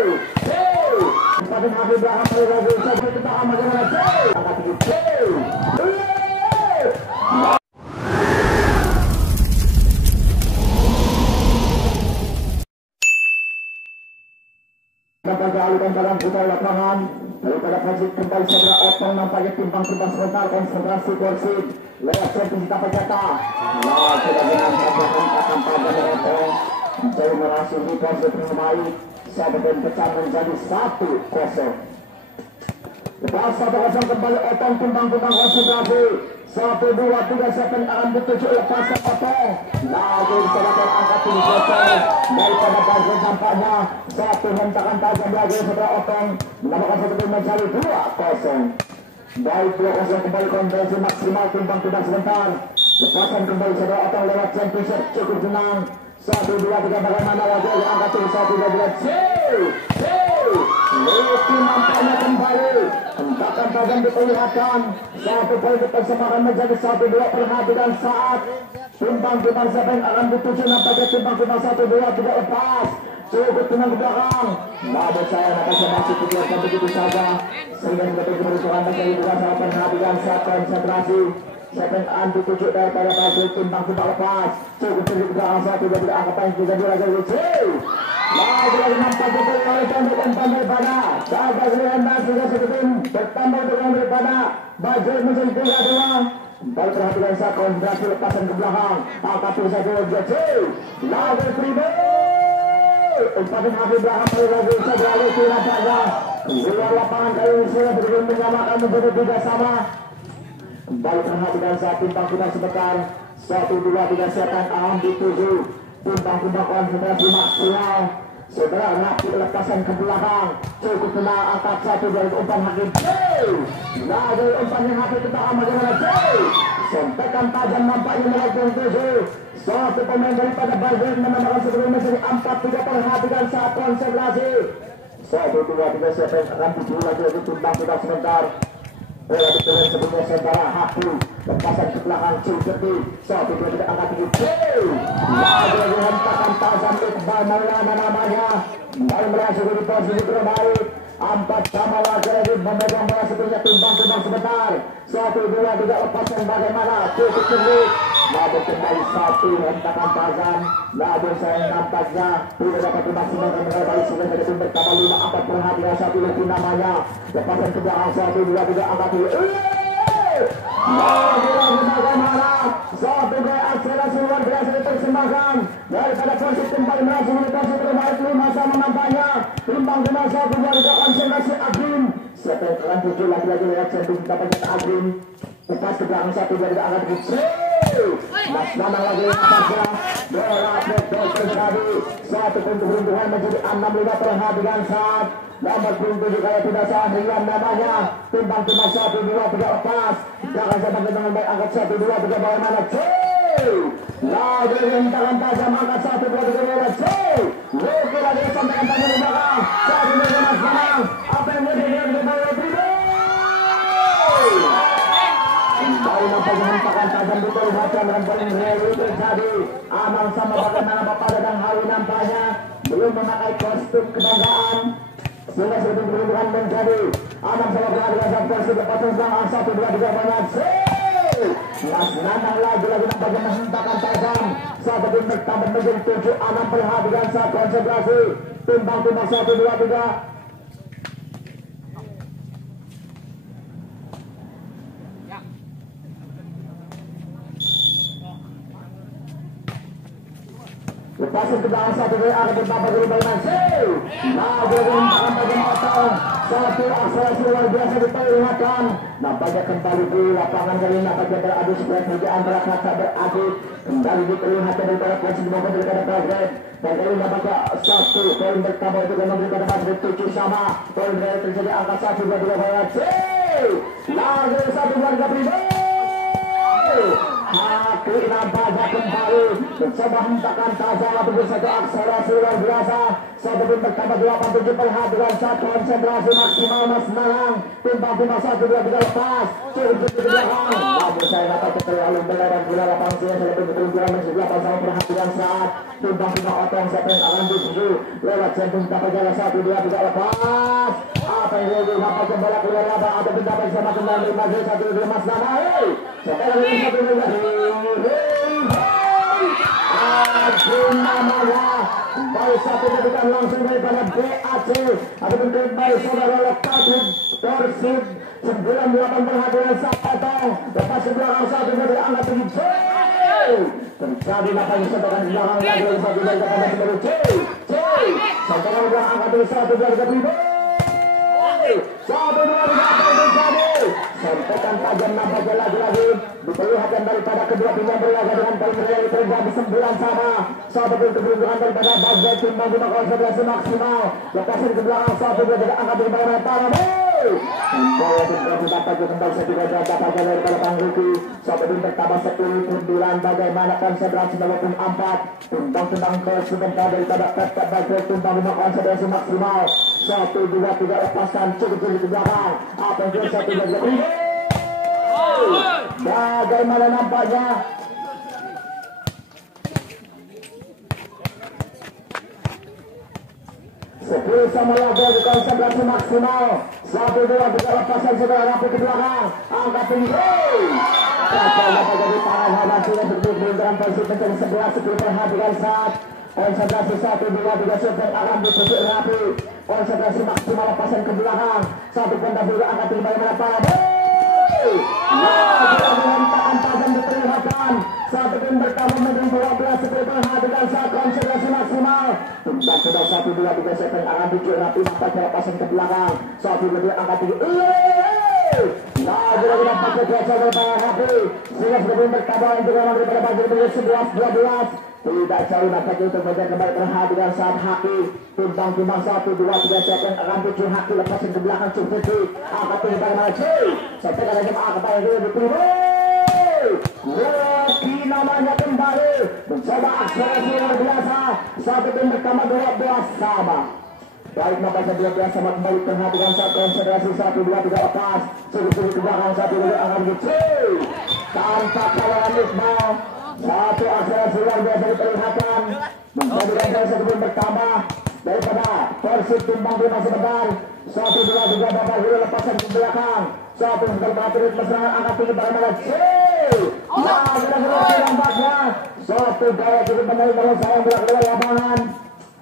Pada hari belakang lagi sampai kita aman dengan angkat tinggi. Nampaknya aliran dalam putar lapangan daripada Fajit kembali segera otong nampaknya timbang sebentar konsentrasi kursi lewat servis kita pecata. Nah, sudah menangkapkan tanpa ada otong menjadi merasuki kursi terbaik. Sahabat pecah menjadi 1-0. Lepas 1-0 kembali otong timbang konsentrasi. 1, 2, 3 second akan dituju lepasan otong. Lagi disebabkan angka tinggi kosong daripada Fajit nampaknya. Satu hentakan tajam lagi setelah otong menambahkan satu tim mencari 2-0. Baik 2-0 kembali konversi maksimal timbang sebentar. Lepasan kembali setelah otong lewat championship cukup senang. 1, 2, 3 bagaimana lagi angka tinggi 1, 2, 3 Luki nampaknya kembali hentakan tajam diperlihatkan. 1 poin persamaan menjadi 1-2. Perhatikan saat timbang siapa yang akan dituju nampaknya timbang 1, 2, 3 lepas cukup tenang ke belakang. Namun saya nampaknya masih dibiarkan begitu saja sehingga mendapat kebutuhan menjadi bukan salah. Perhatikan saat konsentrasi siapa yang akan dituju daripada Fajit timbang lepas cukup tenang ke belakang. 1, 2, 3 angka paling 3, 2 lagi lagi nampaknya bertambah daripada sahabat Lehendas juga seketim bertambah daripada Fajit mesin 3-2. Baik perhatikan saat konsentrasi lepasan ke belakang angka 1, 2, 3 lagi pribadi umpatin hati belakang lagi segera Luki nampaknya keluar lapangan kali ini sudah betul menyamakan menjadi 3 sama. Baik perhatikan saat timbang sebentar 1, 2, 3 setan akan dituju timbang konsentrasi maksimal. Segera rapi lepasan ke belakang cukup tenang angkat 1 dari umpan hakim lagi umpan yang hakim kita aman dengan sempekan tajam nampaknya melakukan 7. Satu pemain daripada Fajit menambahkan sebelum menjadi 4-3. Perhatikan saat konsentrasi 1, 2, 3 siapa yang akan dituju lagi timbang sebentar. Bola dipilih sebelumnya sementara Haku lepasan ke belakang Culkerti 1, 2, 3 angkat tinggi lagi hentakan tajam Iqbal Maulana namanya baru berhasil di posisi terbaik 4 sama lagi memegang bola sebelumnya timbang sebentar 1, 2, 3 lepasan bagaimana cukup tinggi namun kembali 1 hentakan tajam namun saya nampaknya tidak dapat dimaksimalkan dengan baik sehingga jadi tim bertambah 5 4. Perhatikan 1 lagi namanya lepasan ke belakang 1, 2, 3 angkat tinggi bagaimana 1 gaya akselerasi luar biasa dipersembahkan daripada posisi tim paling berhasil di posisi terbaik 5 sama nampaknya timbang 1, 2, 3 konsentrasi Agrim siapa yang akan tuju lagi-lagi lewat champion kita pakai Agrim lepas ke belakang 1, 2, 3 angkat tinggi Mas Nanang lagi nampaknya bola terjadi 1 pintu peruntungan menjadi 6-5. Perhatikan saat nomor 7 kalau tidak salah Rian namanya timbang 1, 2, 3 lepas jangan sampai dengan baik angkat 1, 2, 3 bagaimana lagi hentakan tajam angkat 1, 2, 3 lewat Luki lagi sampai hentakan di belakang 1, 2, 3 Mas Nanang apa yang menjadi di bawah pribadi kembali nampaknya hentakan tajam diperlihatkan dan paling real terjadi Amang sama bagaimana Bapak Dadang Hawi nampaknya belum memakai kostum kebanggaan sehingga sebelum perlindungan menjadi Amang sama berada saat versi lepaskan selang 1, 2, 3 banyak Mas Nanang lagi-lagi nampaknya menghentakan tajam saat tim bertambah menjadi 7 6. Perhatikan saat konsentrasi timbang 1, 2, 3 lepasin ke belakang 1 gaya akan bertambah dari balikan lagi hentakan tajam otong 1 akselerasi luar biasa diperlihatkan nampaknya kembali di lapangan kali ini nampaknya beradu sebelah di antara kata beradu kembali diperlihatkan daripada posisi maupun daripada Fajit dan kali ini nampaknya 1 poin bertambah juga daripada Fajit 7 sama poin dari terjadi angka 1, 2, 3 bayar lagi 1, 2, 3 pribadi Hakim nampaknya kembali mencoba hentakan tajam atau bersatu akselerasi luar biasa Satu pun bertambah 87 perhatian saat konsentrasi maksimal Mas Nanang. Timbang 1-2-3 lepas. Cukup ke belakang. Namun saya dapat terlalu melarang bola lapang sini. Saya pun berunjuran masih 8 sama perhatian saat timbang otong siapa yang akan dituju. Lewat jantung dapat jalan 1-2-3 lepas. Apa yang dia dapat bola keluar labang atau dapat sama kembali 5-1 Mas Nanang. Sekarang ini 1-2 namanya baik satu bukan langsung daripada BAC ataupun baik saudara lepas Persib 98 perhatian saat potong lepas sebelah satu dari angkat tinggi terjadi apa yang disampaikan di belakang lagi dari satu dari kepada sebagai sampaikan di belakang angkat tinggi 1-2-3 sampaikan tajam nampaknya lagi-lagi diperlihatkan daripada kedua tim yang berlaga dengan paling real terjadi 9 sama satu pun keberuntungan daripada Bagja timbang 5 konsentrasi maksimal lepasin ke belakang 1-2 angkat di bawah para bola terjadi dapat kembali setiga dapatkan daripada Pangruki satu pun bertambah 10-9 bagaimana konsentrasi walaupun 4 timbang ke sebentar daripada Pepta Bagja timbang 5 konsentrasi maksimal 1-2-3 lepaskan cukup ke belakang apa yang 1-2-3 bagaimana nampaknya sepuluh sama lagi konsentrasi maksimal 1-2-3 lepasan segera rapi ke belakang angkat tinggi dapat jadi tangan hadan sudah berbenturan Persib mencari 11-10 perhatikan saat konsentrasi 1-2-3 super akan ditusuk rapi konsentrasi maksimal lepasan ke belakang satu kontak dulu angkat tinggi bagaimana para dengan tajam diperlihatkan satu tim bertambah menjadi 12 perhatikan saat konsentrasi maksimal tentang sudah 1-2-3 second akan tujuh rapi nampaknya lepasan ke belakang 1-2 angkat tinggi lagi nampaknya biasa berbahaya rapi sehingga sudah tim bertambah untuk orang daripada bagi menjadi 11-12 tidak jauh nampaknya untuk menjadi kembali perhatikan saat Haki timbang 1-2-3 second akan tujuh Haki lepasin ke belakang cukup angkat tinggi bagaimana sampai kadang kepada itu diterima Rocky namanya kembali mencoba akselerasi luar biasa satu tim bertambah 12 sama baik nampaknya 12 sama kembali perhatikan saat konsentrasi 1-2-3 lepas cukup ke belakang 1-2 akan kecil tanpa kalangan Iqbal satu akselerasi luar biasa diperlihatkan menjadikan satu tim bertambah daripada Persib timbang 5 sebentar 1-2-3 bapak hulu lepasan ke belakang satu berpatrit mesra angkat tinggi bagaimana nah benar-benar nampaknya satu gaya cukup menarik kalau saya berak keluar lapangan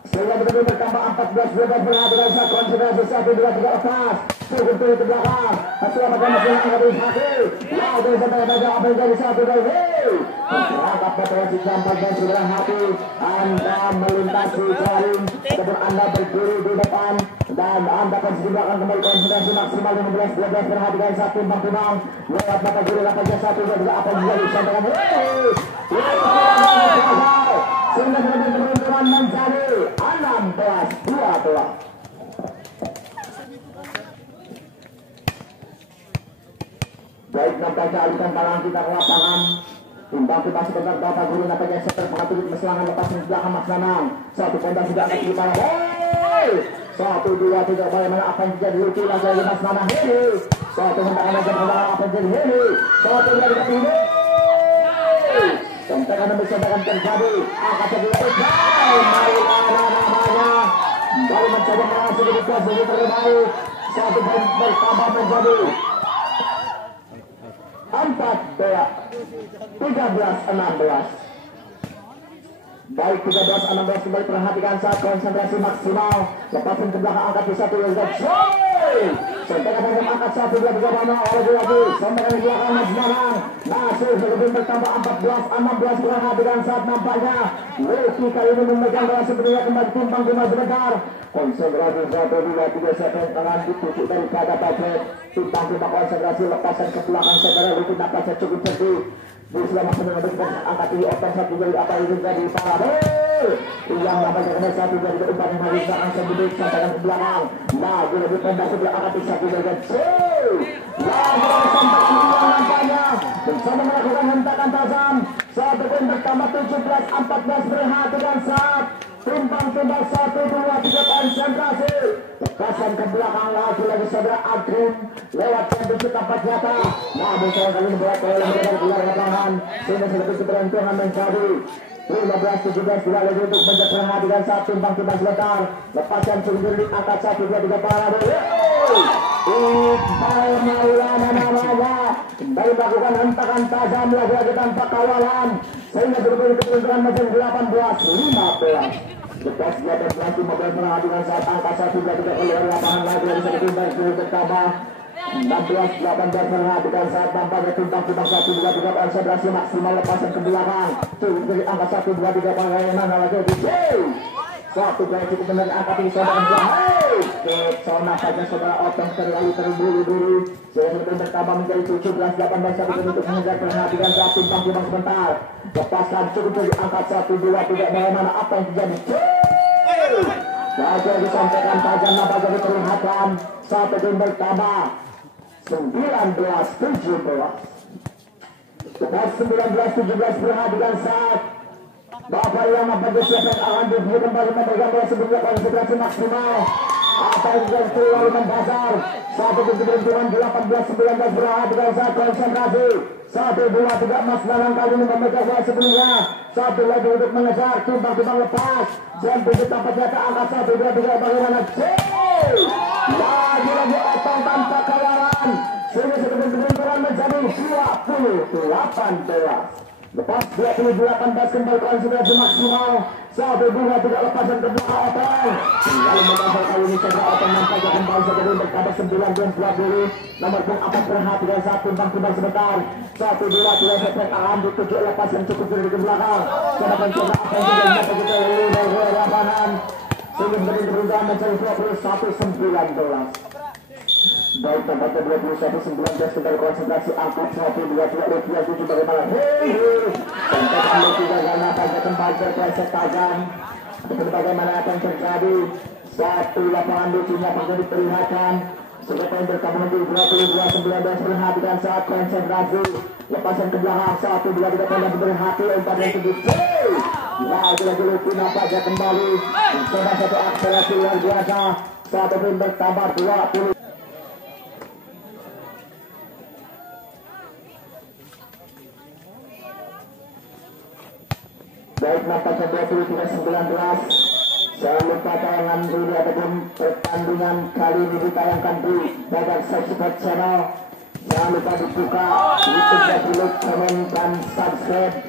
sehingga betul bertambah 14-12 perhatikan saat konsentrasi 1-2-3 lepas cukup ke belakang hasil apakah masih angkat tinggi hati nah itu sampai saja apa yang jadi 1-2 masyarakat potensi gampang dan segera hati Anda melintasi jaring sebelum Anda berdiri di depan dan Anda akan kembali konsentrasi maksimal 15-12 perhatikan satu timbang lewat mata guru lapasnya 1-2-3 apa yang jadi sampaikan sehingga keberuntungan menjadi 16-12 baik nampaknya alihkan talang kita ke lapangan timbang kita sebentar bapak guru nampaknya seter pengaturit meselangan lepas di belakang Mas Nanang satu kontak sudah akan dipala 1-2-3 bagaimana apa yang terjadi Luki lagi Mas Nanang ini satu hendakan aja bagaimana apa yang terjadi ini 1-2-3 ini sampai karena bisa terjadi angkat sebelah Iqbal namanya baru mencoba mengasih di kelas ini terbaik satu bertambah menjadi 13-16 baik 13-16 kembali perhatikan saat konsentrasi maksimal lepasin ke belakang angkat di 1 sampai ke angkat 1-2-3 mana lagi sampai ke belakang Mas Nanang masih lebih bertambah 14-16 perhatikan saat nampaknya Luki kali ini memegang bola sebenarnya kembali timbang 5 sebentar konsentrasi 1-2-3 second tangan ditujuk daripada Patrick timbang 5 konsentrasi lepasan ke belakang saudara Luki nampaknya cukup cerdik di selama menentukan angkat tinggi otak satu dari apa itu jadi para yang nampaknya kena satu dari umpan yang harus akan sebut sampaikan ke belakang nah dia lebih pendek sebelah angkat tinggi satu dari nah sampai yang nampaknya bersama melakukan hentakan tajam satu pun bertambah 17-14 perhatikan saat Timbang-timbang 1, 2, 3 konsentrasi. Lepasan ke belakang lagi saudara Adrim. Lewat kondisi tempat nyata. Namun saya kali ini berat oleh mereka keluar lapangan. Sehingga sedikit keberuntungan menjadi 15-17 bila lagi untuk memperhatikan saat timbang-timbang sebentar. Lepaskan sungguh di angkat 1, 2, 3 parade. Iqbal Maulana namanya. Kembali melakukan hentakan tajam lagi tanpa kawalan. Sehingga berbeda keberuntungan mesin 18-15. Lepas 18-15 perhatikan saat angka 1, 2, 3 keluar lapangan lagi bisa ditimbang seluruh bertambah 16-18 perhatikan saat nampaknya timbang-timbang 1, 2, 3 konsentrasi maksimal lepasan ke belakang. Cukup dari angka 1, 2, 3 bagaimana lagi satu kali cukup benar angka tinggi saudara. Sona saja saudara Otong terlalu terburu-buru. Sehingga bertambah menjadi 17-18 satu untuk mengejar perhatikan saat timbang-timbang sebentar. Lepaskan cukup dari angka 1, 2, 3 bagaimana apa yang terjadi. Saja disampaikan tajam nampaknya diperlihatkan satu tim bertambah 19-17. Sudah 19-17 perhatikan saat Bapak yang membantu siapa yang akan diberi kembali memberikan bola sebelumnya konsentrasi maksimal. Apa yang sudah keluar membazar. Satu keberuntungan 18-19 perhatikan saat konsentrasi. 1, 2, 3 emas dalam kali ini memecah bola sebelumnya. Satu lagi untuk mengejar timbang-timbang lepas. Dan begitu tempat nyata angka 1, 2, 3 bagaimana lagi Otong tanpa kawalan. Sehingga keberuntungan menjadi 20-18. Lepas 20-18 kembali konsentrasi maksimal. 1, 2, 3 lepasan ke belakang Otong. Lalu menambah kali ini saudara Otong nampaknya kembali sebagai berkata 19-20. Nomor pun apa perhatikan saat timbang-timbang sebentar. 1, 2, 3 sepet akan ditujuk lepasan cukup dari ke belakang. Sedangkan saudara Otong juga dapat kita dari lapangan. Sehingga menjadi berusaha mencari 21-19. Baik tempatnya 21-19 kembali konsentrasi angkat 1, 2, 3, 7 bagaimana tempat Luki gagal nampaknya kembali berpleset tajam. Bagaimana apa yang terjadi. Satu lapangan lucunya perlu diperlihatkan. Seperti yang berkabung di 22-19 perhatikan saat konsentrasi. Lepasan ke belakang 1, 2, 3 pandang berhati umpan yang tinggi. Lagi-lagi Luki nampaknya kembali. Coba satu akselerasi luar biasa. Satu tim bertambah 20. Baik nampaknya 23-19. Jangan lupa tayangan ini ataupun pertandingan kali ini ditayangkan di Badan Sport Channel. Jangan lupa dibuka YouTube, like, comment, dan subscribe.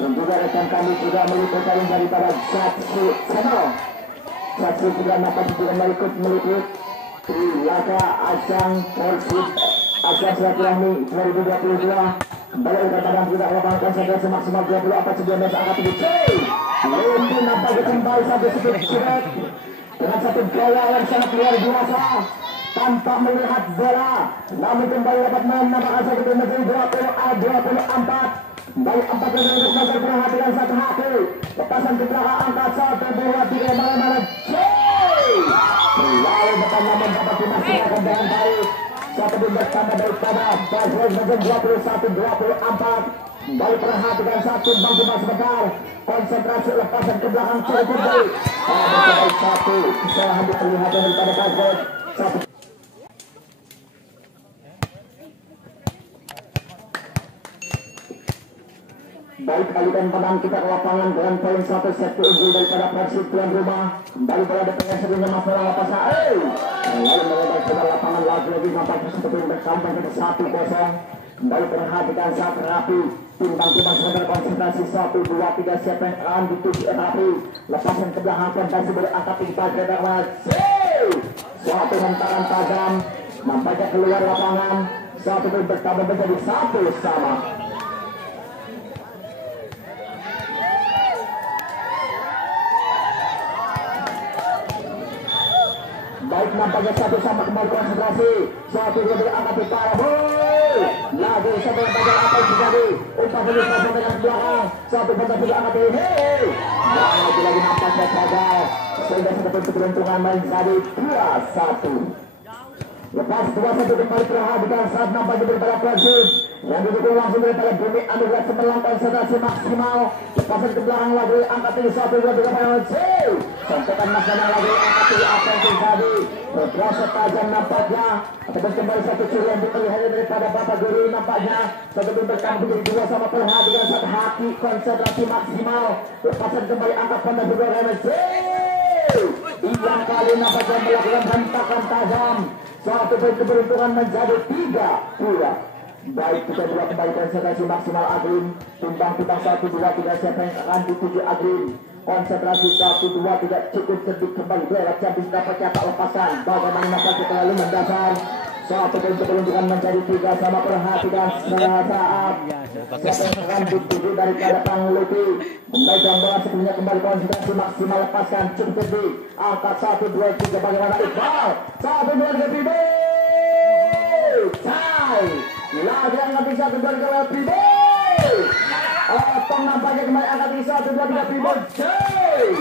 Dan juga rekan kami juga meliput kalian daripada Jatsi Channel. Jatsi juga nampaknya juga meliput di laga ajang Persib Asia Silaturahmi 2022. Kembali kepada tidak lapangan konsentrasi maksimal 24-19 angka 7. Luki nampaknya kembali satu sedikit dengan satu gaya yang sangat luar biasa tanpa melihat bola. Namun kembali dapat menambahkan satu menjadi 20-24. Kembali 4 untuk mencari perhatian satu hati. Lepasan ke belakang angka 1, 2, 3 bagaimana lalu bertambah mendapati maksimalkan dengan baik. Satu tim bertambah daripada Basel menjadi 21-24. Kembali perhatikan satu timbang sebentar. Konsentrasi lepasan ke belakang cukup baik. Baik satu bisa ambil perlihatan daripada Basel. Satu. Baik alihkan pedang kita ke lapangan dengan poin 1 set unggul daripada Persib tuan rumah. Kembali berada dengan sebelumnya masalah lepasan. Lalu melebar ke lapangan lagi nampaknya seperti berkambang ke 1-0. Kembali perhatikan saat rapi. Timbang-timbang sebentar konsentrasi 1, 2, 3 siapa yang akan dituju rapi. Lepasan ke belakang konsentrasi berangkat tinggi pada dalam. Suatu hentakan tajam. Nampaknya keluar lapangan. Satu tim bertambah menjadi 1-1. Baik nampaknya 1-1 kembali konsentrasi. 1, 2, 3 angkat utara. Lagi satu yang bagian apa yang terjadi. Umpan ini sampai dengan belakang. 1 benda juga angkat ini. Lagi nampaknya gagal. Sehingga satu keberuntungan menjadi 2-1. Lepas 2-1 kembali perhatikan saat nampaknya daripada Persib yang didukung langsung daripada Bumi Anugerah Cemerlang, konsentrasi maksimal. Lepasan ke belakang lagi angkat tinggi 1-2-3 penalti. Sentuhan Mas Danang lagi angkat tinggi ofensif tadi. Berproses tajam nampaknya. Ataupun kembali satu curian diperlihatkan daripada Bapak Guru nampaknya. Satu tim berkambing menjadi dua sama perhatikan saat hati konsentrasi maksimal. Lepasan kembali angkat pada kedua penalti. Yang kali nampaknya melakukan hentakan tajam. Satu poin keberuntungan menjadi 3-2. Baik, kita dua kembali konsentrasi maksimal Agrim. Timbang-timbang 1-2-3 siapa yang akan dituju Agrim. Konsentrasi 1-2-3 cukup sedikit kembali. Lewat Jambis dapatnya tak lepaskan. Bagaimana masa kita lalu mendasar. Satu poin keberuntungan menjadi 3 sama perhatikan saat siapa yang akan dituju daripada Pangluti. Memegang bola sebelumnya kembali konsentrasi maksimal lepaskan cukup sedikit. Angkat 1-2-3 bagaimana Iqbal. 1-2-3 Pribo. Cai. Lagi angkat 1-2-3 Pribo. Otong nampaknya kembali angkat 1-2-3 Pribo. Cai.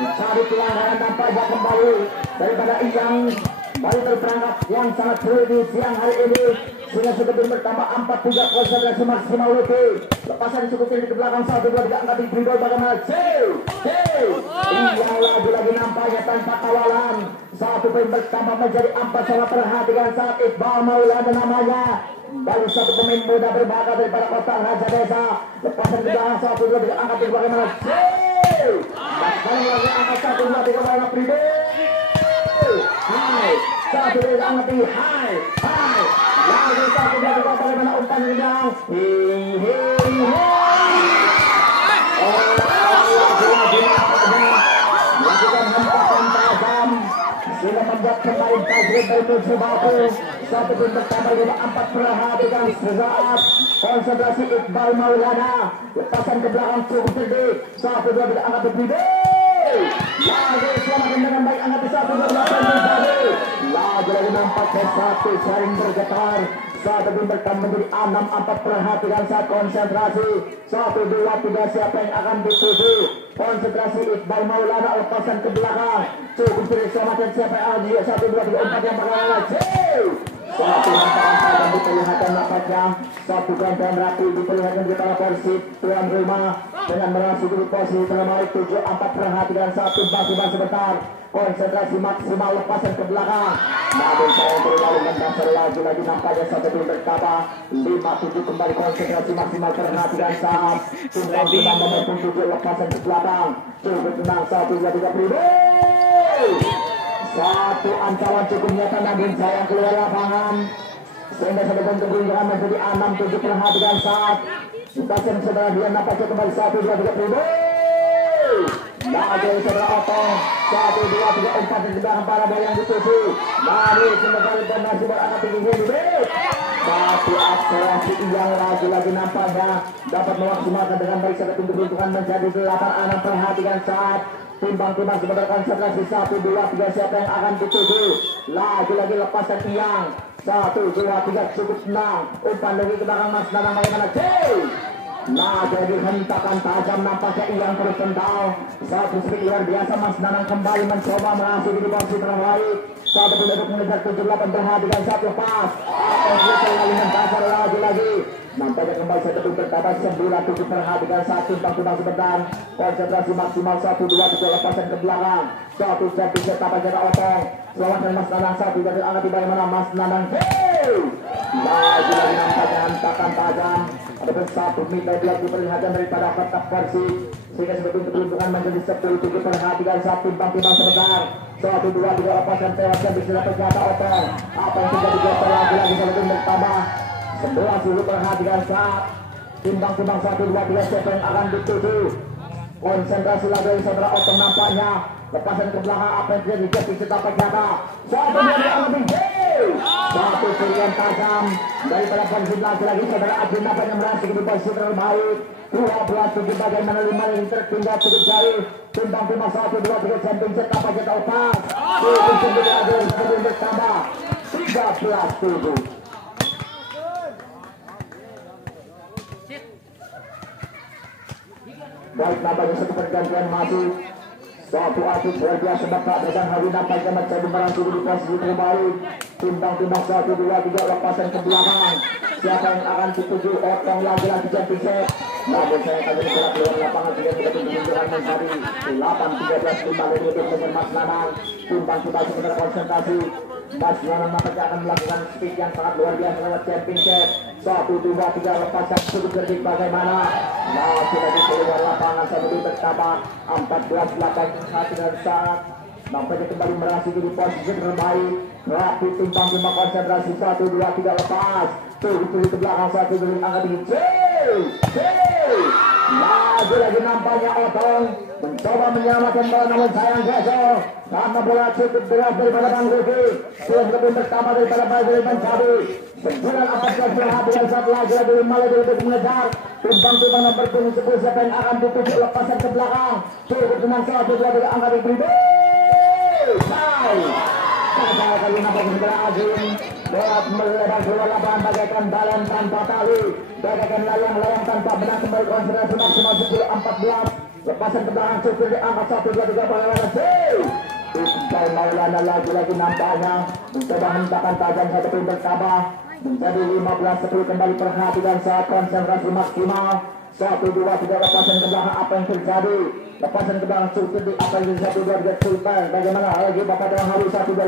Mencari pelanggaran nampaknya kembali daripada Iyang. Baru terperangkap yang sangat sulit di siang hari ini. Sehingga sudah bertambah 4-3 konsentrasi maksimal Lupi. Lepasan cukup di belakang 1-2-3 angkat di Pribo bagaimana Iyang lagi nampaknya tanpa kawalan. Satu poin bertambah menjadi 4 sama perhatikan saat Iqbal Maulana namanya. Baru satu pemain muda berbakat daripada Kota Raja Desa. Lepasan di belakang 1-2-3 angkat di bagaimana lagi angkat 1-2-3 bagaimana Pribo. Hai, 1-2 angkat tinggi. Hai. Lagi 1-2-3 bagaimana umpan yang lakukan hentakan tajam sehingga membuat pemain Tajrid bertuju baku. Satu pun bertambah 4 perhatikan saat konsentrasi Iqbal Maulana. Lepasan ke belakang cukup sedih. 1-2 angkat di Pribo. Lagi selamatkan dengan baik angkat 1-2 lagi nampak ke 1 saling bergetar. 1 bertambah menjadi 6-4 perhatikan saat konsentrasi 1-2-3 siapa yang akan dituju. Konsentrasi Iqbal Maulana lepasan ke belakang cukup diselamatkan siapa yang akan 1-2-3 yang bakal lagi. Satu hantaran tajam diperlihatkan nampaknya. Satu gantian rapi diperlihatkan di para Persib tuan rumah dengan merasuki posisi terbaik 7-4 perhatikan 1 sebentar. Konsentrasi maksimal lepasan ke belakang. Namun saya terlalu mendasar lagi nampaknya 1 tim bertambah 5-7 kembali konsentrasi maksimal perhatikan saat tinggal kita momentum 7 lepasan ke belakang. Cukup tenang 1-2-3 Pribo. Satu ancaman cukup nyata namun sayang keluar lapangan sehingga satu poin keberuntungan menjadi 6-7 perhatikan saat lepasan saudara dia nampaknya kembali 1-2-3 Pribo. Lagi saudara Otong 1-2-3-4 di belakang para bayang dituju. Mari kembali bernasi berangkat tinggi satu akselerasi yang lagi nampaknya dapat memaksimalkan dengan baik satu tim keberuntungan menjadi 8-6 perhatikan saat timbang-timbang sebentar konsentrasi 1-2-3 siapa yang akan dituju. Lagi lepaskan Iyang 1-2-3 cukup senang. Umpan lagi ke belakang Mas Danang bagaimana jadi hentakan tajam nampaknya Iyang terus tendal. Satu speed luar biasa Mas Danang kembali mencoba merasuki di posisi terbaik. Satu penduduk mengejar 78 perhatikan saat lepas. Apa yang selalu mendasar lagi. Nampaknya kembali satu tim bertambah 9-7 perhatikan saat timbang-timbang sebentar. Konsentrasi maksimal 1-2-3 lepasan ke belakang. Satu set bisa tapak jarak Otong. Selamatkan Mas Danang 1 dari angkat di bagaimana Mas Danang. Lagi nampaknya hentakan tajam. Ada 1 meter lagi perlihatkan daripada Kota Persib sehingga sebetulnya keberuntungan menjadi 10-7 perhatikan saat timbang-timbang sebentar. 1-2-3 lepasan tewas yang bisa dapat jatah Otong. Apa yang terjadi geser lagi satu tim bertambah 11 perhatikan saat timbang-timbang 1-2-3 siapa yang akan dituju. Konsentrasi lagi dari saudara Otong nampaknya lepasan ke belakang apa yang terjadi bisa dapat jatah. 1-2-3 satu pilihan tajam daripada Persib lagi saudara Adin nampaknya merasuki di posisi terbaik 12-7 bagaimana 5 yang tertinggal cukup jauh. Timbang-timbang 1-2-3 samping set apa jatah lepas. Cukup sedikit lagi sebelum bertambah 13-7. Baik nampaknya satu pergantian masih Satu atlet luar biasa Bapak dan hari nampak yang mencoba merangkul di posisi terbaik. Timbang-timbang 1, 2, 3 lepasan ke belakang. Siapa yang akan dituju otong lagi jumping set. Namun saya akan bergerak keluar lapangan tidak tunjukkan mencari 8-13-5 lebih dengan Mas Nanang. Timbang-timbang sebentar konsentrasi. Mas Nanang nampaknya akan melakukan speed yang sangat luar biasa lewat jumping set. 1, 2, 3 lepasan cukup detik bagaimana. Nah sudah di keluar lapangan sampai bertambah 14-8 dan saat nampaknya kembali merasik di posisi terbaik. Rapi timbang-timbang konsentrasi 1, 2, 3 lepas. Tuh ke belakang 1 dari angkat tinggi. Lagi nampaknya Otong mencoba menyelamatkan bola namun sayang gagal karena bola cukup berat daripada Bang Ruki. Sudah lebih pertama daripada Bang Cabi. 9-14 berhasil saat lagi dari Malaysia untuk mengejar. Timbang-timbang nomor 10 siapa yang akan dituju lepasan ke belakang. Cukup dengan 1, 2 dari angkat tinggi. Gagal kali nampak segera Azim. Bola melebar keluar lapangan bagaikan balon tanpa tali, bagaikan layang-layang tanpa benang. Kembali konsentrasi maksimal 10-14. Lepasan ke belakang cukup diangkat 1, 2, 3 Maulana. Iqbal Maulana lagi-lagi nampaknya mencoba hentakan tajam satu poin bertambah menjadi 15-10. Kembali perhatikan saat konsentrasi maksimal 1, 2, 3 lepasan ke belakang. Apa yang terjadi? Lepasan ke belakang cukup di apa yang terjadi 1, 2, 3 Sultan. Bagaimana lagi Bapak dalam hari 1, 2,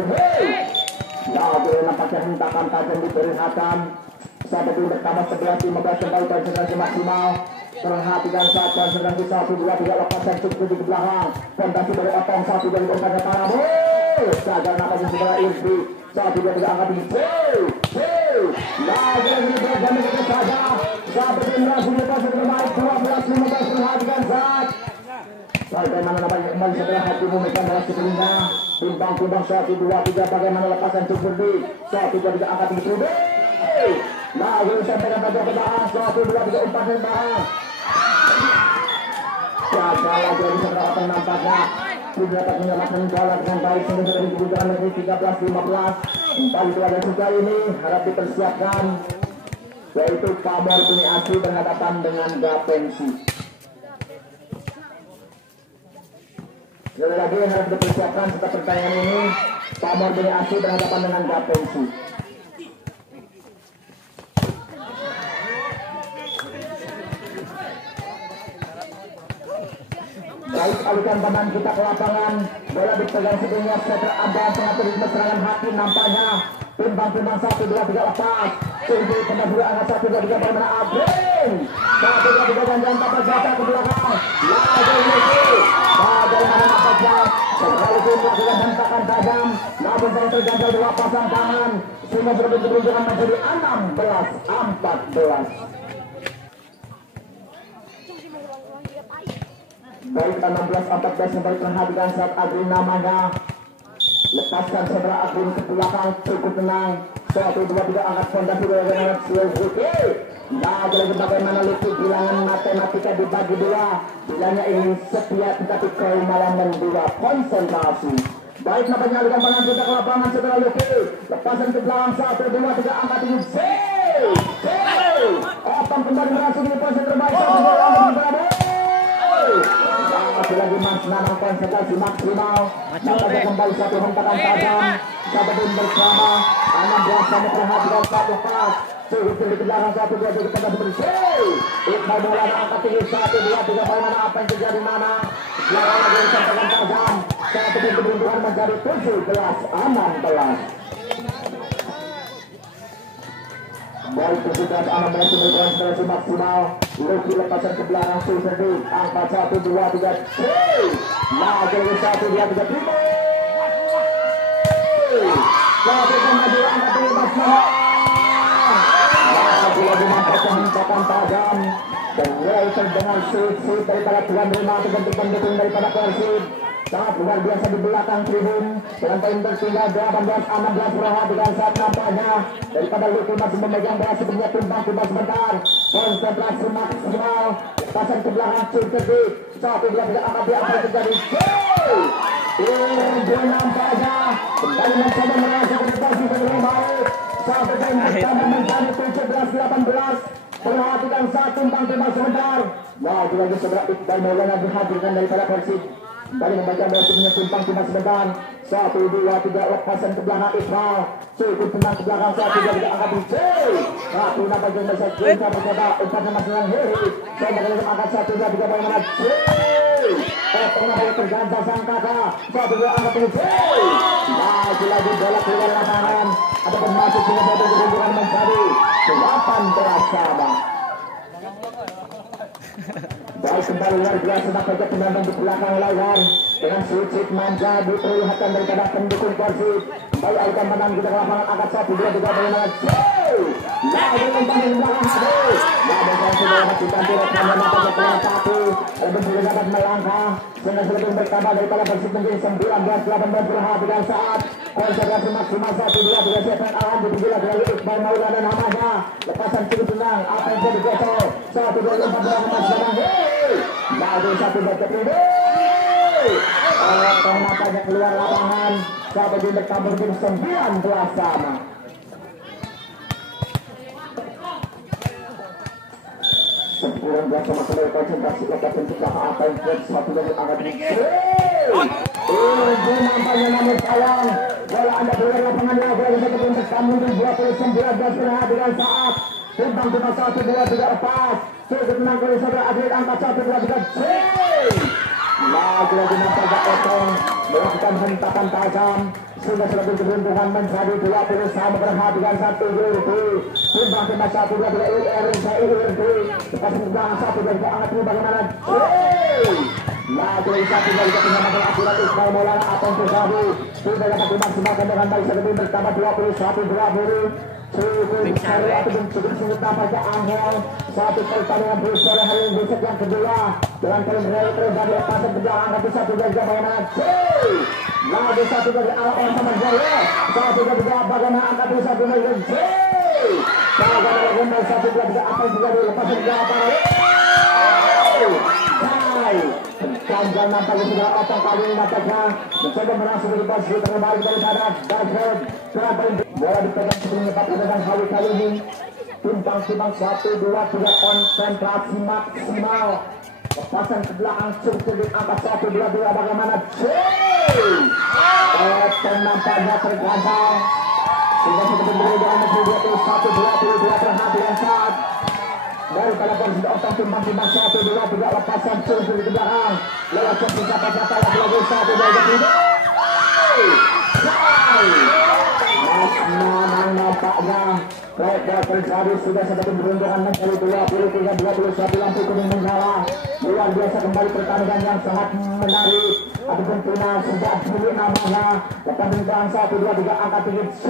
boleh nampaknya hentakan tajam diperlihatkan. Satu poin bertambah 11-15. Kembali konsentrasi maksimal. Perhatikan saat konsentrasi 1, 2, 3 lepasan cukup di belakang. Fantasi dari Otong 1 dari bertanya Parabu. Gagal nampaknya segera Irfi 1, 2, 3 angkat tinggi. Lagi berjalan itu saja. Satu generasi lepas terbaik 12-15. Perhatikan saat bagaimana nampaknya kembali setelah hati memegang bola sebelumnya. Timbang-timbang 1, 2, 3 bagaimana lepasan cukup di 1, 2, 3 angkat tinggi. Lagi sampaikan pada ke belakang 1, 2, 3 umpan ke belakang. Gagal lagi di seberapa nampaknya sudah dapat menyelamatkan bola dengan baik sehingga sudah dibutuhkan lagi 13-15. Kembali kepada suka ini harap dipersiapkan yaitu Pamor Bumi Asli berhadapan dengan Gapensi. Sekali lagi harus dipersiapkan setelah pertandingan ini Pamor Bumi Asli berhadapan dengan Gapensi. Baik, alihkan pandangan kita ke lapangan. Bola dipegang sebelumnya setelah ada pengatur ritme serangan Hakim nampaknya. Timbang-timbang 1, 2, 3 lepas. Tunggu pernah dua angkat 1, 2, 3 bagaimana Abrin. 1, 2, 3 gantian tapal baca ke belakang. Lagi Yuki. Bagaimana nampaknya. Sekalipun melakukan hentakan tajam. Namun saya terganjal dua pasang tangan. Sehingga berbentuk-bentukan menjadi 16-14. Baik 16-14 kembali perhatikan saat Agrin namanya. Lepaskan segera Agrin ke belakang cukup tenang. 1, 2, 3 angkat fondasi dengan Suzuki. Nah lagi bagaimana Luki bilangan matematika dibagi dua. Bilangnya ini setia tetapi kau malah mendua. Konsentrasi. Baik nampaknya alihkan pandangan kita ke lapangan setelah Luki. Lepasan ke belakang 1, 2, 3 angkat tinggi. Otong kembali berhasil di posisi terbaik 1, 2 angkat tinggi. Lagi Mas Nanang konsentrasi maksimal. Nampaknya kembali satu hentakan tajam. Satu pun bersama 16 sama perhatikan Pak Lukas. Suruh pilih ke belakang 1, 2, 3 pada bersih. Iqbal bola angkat tinggi 1, 2, 3 bagaimana apa yang terjadi Nana. Belakang lagi hentakan tajam. Satu pun keberuntungan menjadi 17-16. Baik kesukaan anak berhasil konsentrasi maksimal. Luki lepasan ke belakang Suzuki. Angkat 1, 2, 3. Lagi 1, 2, 3. Primo. Lagi kembali angkat tinggi Mas Nanang. Lagi nampaknya hentakan tajam. Dan Racer dengan sweet daripada tuan rumah atau bentuk pendukung daripada Persib. Sangat luar biasa di belakang tribun. Dengan poin tertinggal 18-16 perhatikan saat nampaknya daripada Luki masih memegang bola sebelumnya timbang-timbang sebentar. Konsentrasi maksimal. Pasang ke belakang Suzuki. 1, 2, 3 angkat dia apa yang terjadi. Ini nampaknya kembali mencoba merasa berposisi sebelum baik. Sampai poin pertama menjadi 17-18. Perhatikan saat timbang-timbang sebentar. Nah, juga sebelah Iqbal Maulana dihadirkan daripada Persib. Kembali membaca musiknya timpang timbang sebentar. 1, 2, 3 lepasan ke belakang Iqbal. Cukup tenang ke belakang 1, 2, 3 angkat C. Ratu nampak yang bisa Jika bercoba umpan yang masih yang hehe. Saya bakal angkat 1, 2, 3 bagaimana C. Potong nampak tergantung sang kakak. 1, 2 angkat C. Lagi bola keluar lapangan. Ataupun masuk dengan satu kegunduran menjadi 18 sama. Baik kembali luar biasa nampaknya penonton di belakang layar dengan sujud manja diperlihatkan daripada pendukung Persib. Baik akan menang kita ke lapangan angkat 1, 2, 3 bagaimana lagi umpan di belakang habis. Ada yang sudah dapat dibantu rekan nampaknya pelan 1 lebih sudah dapat melangkah sehingga sudah bertambah daripada Persib menjadi 19-18 perhatikan saat konsentrasi maksimal 1, 2, 3 siapkan alam dipimpin lagi Iqbal Maulana namanya lepasan cukup tenang apa yang jadi goto 1, 2, 3 4 bersama lagi 1 baca pribadi orang nampaknya keluar lapangan sampai di bertabur tim 19 sama. Sepuluh belas sama sekali konsentrasi lepas pencegah apa yang buat 1 dari angkat ini. Ini nampaknya namun sayang bola anda keluar lapangan lagi yang satu untuk tamu di 29 perhatikan saat timbang 1, 2, 3 lepas cukup tenang oleh saudara atlet angkat 1, 2, 3 C. Lagi nampaknya Otong melakukan hentakan tajam sehingga selebih keberuntungan menjadi 20 sama perhatikan 1 URT timbang 1, 2, 3 URT lepas belakang 1 dan angkat ini bagaimana C. Lagi 1 dari ketinggalan akurat Iqbal Maulana apa yang terjadi sudah dapat dimaksimalkan dengan baik selebih bertambah 21-20 cukup seri ataupun cukup sulit nampaknya Angel 1 pertandingan berusia hari ini besok yang kedua dengan kalian terus dari lepasan ke belakang angkat 1 dari bagaimana C. Lagi 1 dari alat yang sama Jaya 1 dari bagaimana angkat 1 dari C. Bagaimana lagi 1 dari apa yang terjadi lepasan ke belakang Ganjal nampaknya sudah Otong kali ini nampaknya mencoba merasa bebas di tengah balik daripada Darfred bola dipegang sebelumnya Pak dengan kali ini timbang 1, 2, 3 konsentrasi maksimal lepasan ke belakang cukup angkat 1, 2, 2 bagaimana C. Otong nampaknya tergantung sehingga kita berdiri dengan 21-22 perhatian saat daripada Persib Otong timbang 1, 2, 3 lepasan cukup di belakang lewat sisi siapa-siapa yang lagi 1, 2, 3 nampaknya lebar terjadi sudah satu keberuntungan menjadi 23-21 lampu kuning menyala luar biasa kembali pertandingan yang sangat menarik ataupun final sudah dulu namanya lepas bintang 1, 2, 3 angkat tinggi C.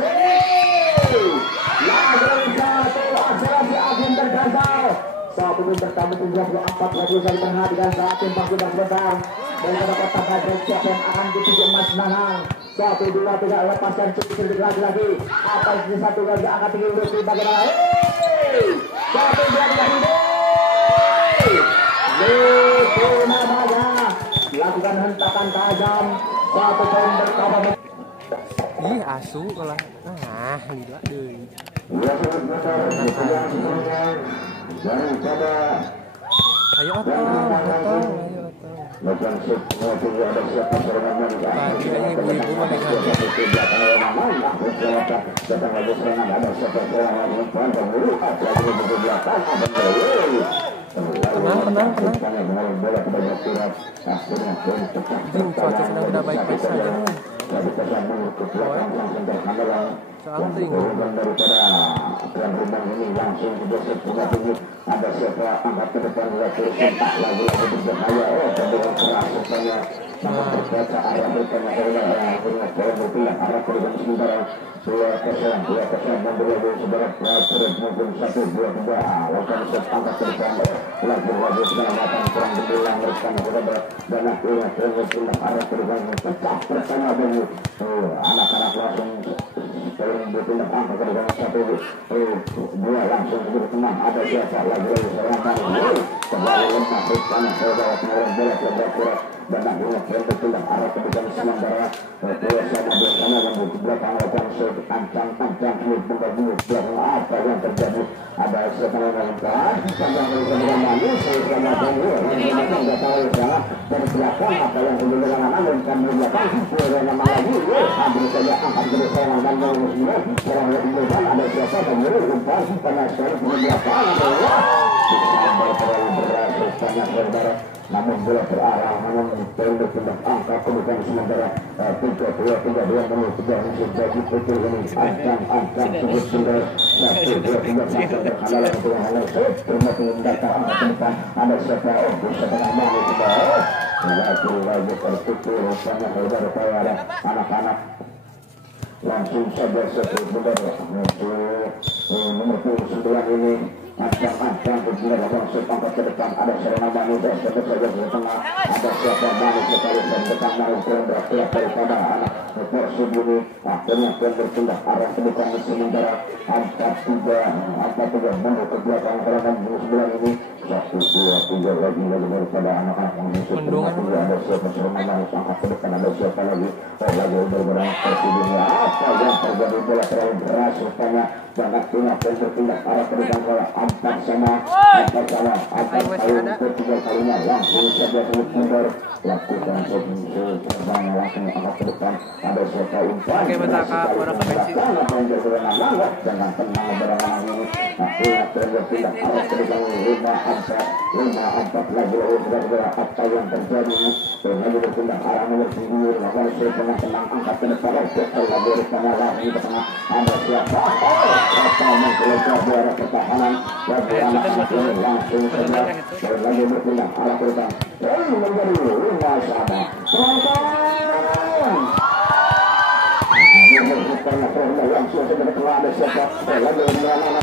Lagi 1 akselerasi agen tergantung 1 menit bertambah 34 lagi dari perhatikan saat timbang sudah sebentar dan pada kota Badai siapa yang akan dituju emas menang 1, 2, 3 lepaskan cukup sedikit lagi apa ini 1 lagi angkat tinggi Lutfi bagaimana 1, 2, 3 Lutfi namanya lakukan hentakan tajam 1 poin bertambah ih asu kalau gila deh ayo Otong ayo pagi aja ibu-ibu mau tenang cuaca sedang tidak baik-baik saja cantik tuan rumah ini langsung ada siapa angkat ke depan lagi berbahaya tendangan keras rupanya sama terbaca arah bertanya punya bola berpindah arah perubahan sementara 2-0 memberi sebarat terus maupun 1-2 lakukan set angkat ke depan lagi segala kurang berbilang rekan kepada dan akhirnya pindah arah perubahan pecah bersama dengan anak-anak langsung berpindah angkat ke depan 1-2 langsung bertenang ada siapa lagi serangan kembali lemah bersama saudara bola lebar dan akhirnya berpindah arah ke depan sementara bersama yang belakang shoot panjang membagi belakang apa yang terjadi ada setelah melempar panjang kemudian manis selama tunggu nggak tahu ya dari belakang apa yang terjadi dengan namun kan belakang nama lagi habis saja angkat terus saya dan muslim orang yang depan ada siapa dan umpan pada sekali belakang berberas banyak berdarah namun bola berarah namun pindah angka kemudian sementara 3-2 menit bagi putul ini ancang sebut sudah 1-2 terkalahan untuk halal terima data angka ke depan ada siapa setengah mana sudah lagi terputul banyak berdarah anak-anak langsung saja sebut benar nomor 9 ini ancang benar langsung angkat ke depan ada Serena Manu sebut saja di tengah ada siapa Manu sekali dan depan Manu berat daripada anak Persib ini akhirnya berpindah arah ke depan sementara 4-3 Manu ke belakang serangan 9 ini 1-2-3 lagi daripada anak-anak yang musuh ada siapa Serena Manu angkat ke depan ada siapa lagi berberang Persib ini apa yang terjadi bola terlalu beras rupanya sangat berpindah arah ke depan bola 4 sama 4 tahun ketiga kalinya langsung saja mundur lakukan terbang langsung angkat ke depan ada siapa umpan orang jangan tenang berenang ini akhirnya berpindah arah ke depan 5-4 lagi apa yang terjadi lagi berpindah arah nomor 9 lalu saya tenang angkat ke depan lagi rupanya lagi di tengah ada siapa apa mengkeluar dari pertahanan lagi anak langsung saja lagi berpindah arah ke depan menjadi 5 sama langsung saja berkeluar ada siapa lagi anak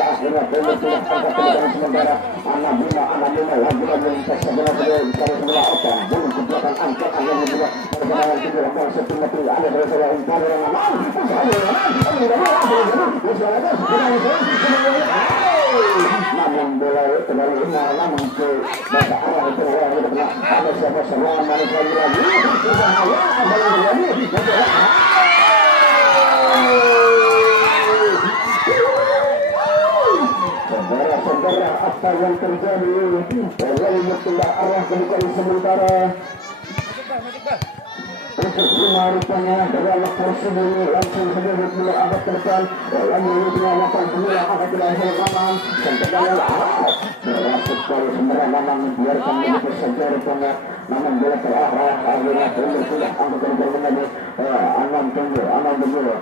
akhirnya berpindah angkat ke depan sementara anak bima lagi sebelah otak belum ke belakang angkat hanya juga perjalanan tiga orang setimnya ada dari saya umpan yang aman namun bola kembali namun ke mata arah itu ada siapa serangan manis lagi sudah ada yang terjadi saudara apa yang terjadi lalu berpindah arah kembali sementara rupanya dalam Persib ini langsung saja berpindah arah ke depan lalu melakukan pemilihan angkat ke dalam lapangan dan tegangan berasuk dari sembarangan membiarkan begitu saja rupanya namun bola terarah akhirnya berpindah angkat ke depan lagi Anam tunggu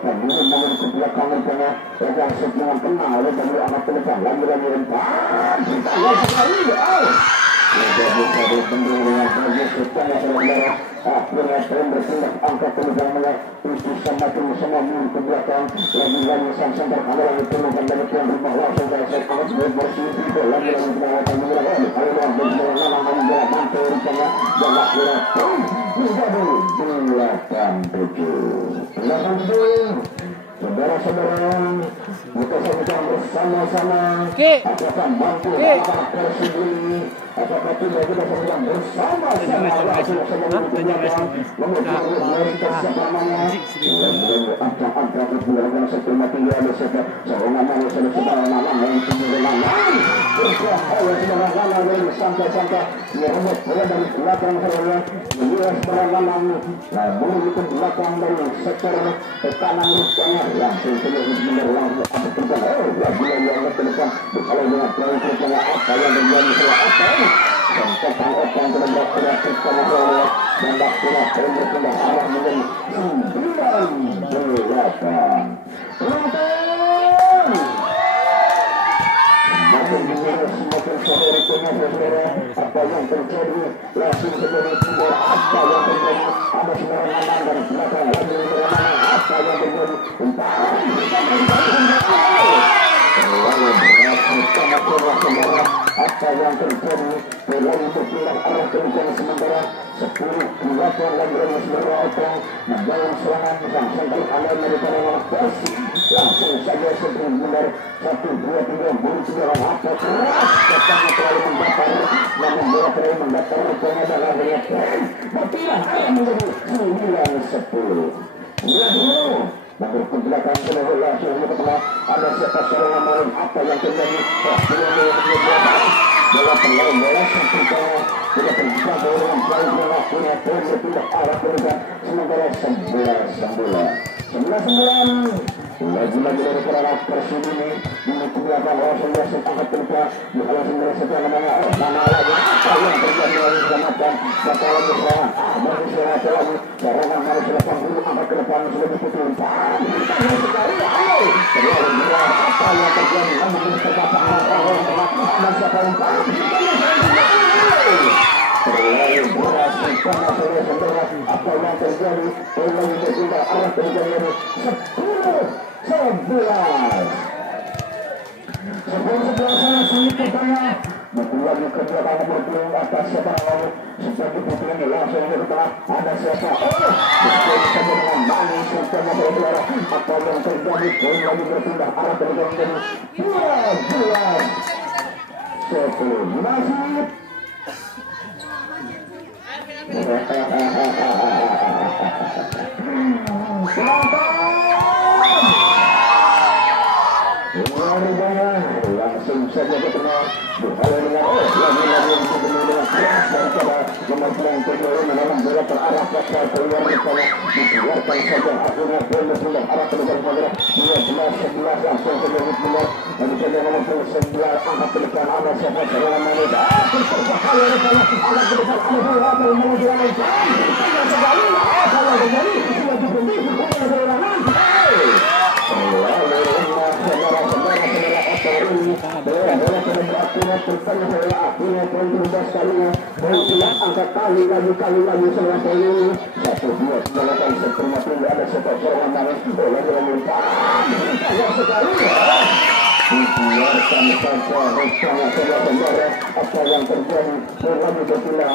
dan ini namun ke belakang rupanya agar sebenarnya tenang oleh dari angkat ke depan lagi rempan kita sekali jadi pendirian bagi setelah saudara akhirnya berpindah angkat ke belakang itu semakin ke belakang lagi sang terkadang itu bukan dari tuan rumah langsung saya angkat bersih lagi melawatan menggunakan kalau dengan bola mantul rupanya dan akhirnya menjadi 8-7 saudara-saudara kita sama bersama-sama apakah mampu Persib ini apakah tidak kita sedang bersama-sama langsung saja kita siapa namanya angka menggunakan setelah tinggi ada siapa seorang nama sudah nama yang tinggi nama saudara dari sangka-sangka merebut bola dari belakang saudara menjual sebarang nama menuju ke belakang dari sektor kanan rupanya langsung saja langsung apa terjadi lagi yang ke depan kalau dengan pertanyaan apa yang terjadi setelah apa ini dan tentang apa yang terjadi sama saya dan bakulah berpindah arah menjadi 9-8 semakin sore saudara apa yang terjadi langsung saja berpindah apa yang terjadi ada sembarangan dari belakang lagi apa yang terjadi apa yang terjadi lalu berpindah arah ke depan sementara 10 belakang lagi sementara otong mendalam serangan sang sentral ada daripada nomor Persib langsung saja sebelum benar 1-2-3 bulu sejarah apa keras datangnya terlalu mendapar namun bola terlalu mendapar rupanya adalah berpindah arah menjadi 9-9 10. Lihat dulu. Namun penjelasan bola sudah bertengah. Ada siapa seorang main apa yang terjadi? Bola terlalu bola sampai tidak terjadi dengan baik bola punya poin berpindah arah mereka. Sementara 11-9. Lagi-lagi dari perarah Persib ini menutup belakang sudah angkat tempat di alas sendiri setelah namanya mana lagi apa yang terjadi lagi selamatkan baca lagi serangan baru serangan lagi serangan harus dilakukan dulu angkat ke depan sudah diputus sekali terlalu berat apa yang terjadi namun terbatas dan siapa yang terlalu berat sama saudara apa yang terjadi terlalu berpindah arah terjadi 10-11 sana sulit bertanya lagi ke belakang berpilih atas siapa lalu seperti berpilih langsung ke tengah ada siapa bisa dengan manis semuanya berbicara apa yang terjadi poin lagi berpindah arah terjadi 12-10 masih langsung saja ketemu berhalau dengan lagi-lagi yang ketemu dengan keras daripada nomor 9 menolong bola terarah ke keluar bersama dikeluarkan saja akhirnya bola sudah arah ke depan saudara 12-11 langsung ke depan benar dan saja nomor 11 angkat ke depan ada siapa serangan Manuda berbahaya rupanya angkat ke depan ada bola dari Manuda sekali kalau terjadi sudah diberi serangan angkat kali lagi setelah ini 1-2 silakan seterima pun ada sepak serangan manis lagi yang sekali biarkan saja rupanya sebelah tenggara apa yang terjadi lagi berpindah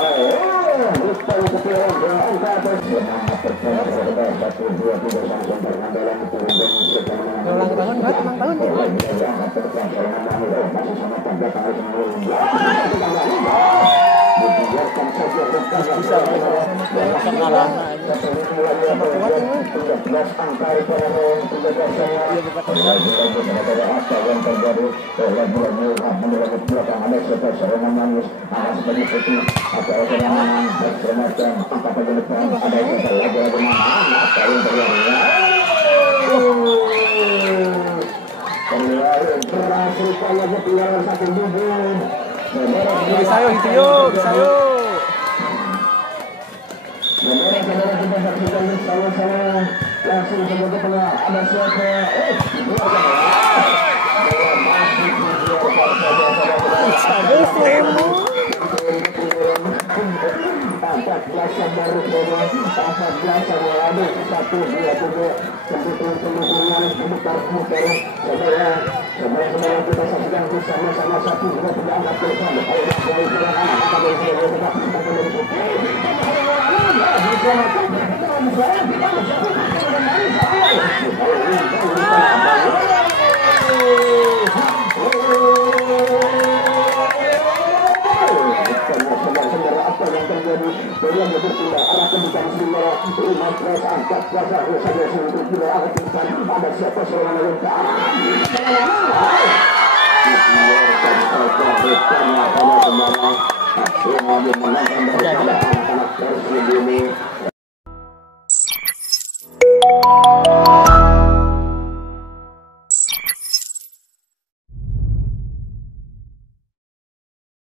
rupanya kepiawan angka atas semangat percaya 1-2 tidak langsung dalam turun ulang tahun Pak, ulang tahun ya. Bisa kalah bisa yuk langsung sebagai tengah ada siapa baru bola 14 lalu 1-2 kemudian muter sebenarnya kita saksikan bersama-sama 1-2 tidak angkat ke depan apa yang terjadi bola berpindah arah ke depan semua 15 angkat kuasa saja untuk tidak arah ke depan ada siapa seorang yang ke arah dibiarkan saja bertanya pada kembali akhirnya dimenangkan